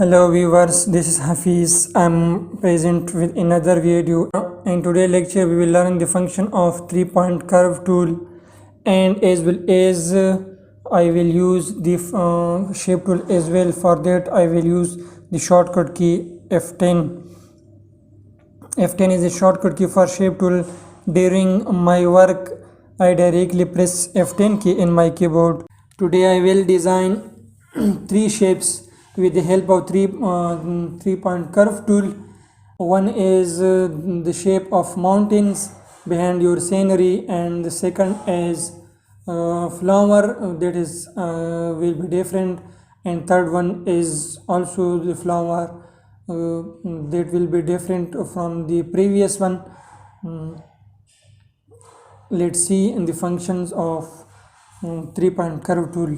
Hello viewers, this is Hafiz. I'm present with another video. In today's lecture we will learn the function of 3-point curve tool, and as well as I will use the shape tool as well. For that I will use the shortcut key F10. F10 is a shortcut key for shape tool. During my work I directly press F10 key in my keyboard. Today I will design three shapes with the help of 3-point curve tool. One is the shape of mountains behind your scenery, and the second is flower that is will be different, and third one is also the flower that will be different from the previous one. Let's see in the functions of 3-point curve tool.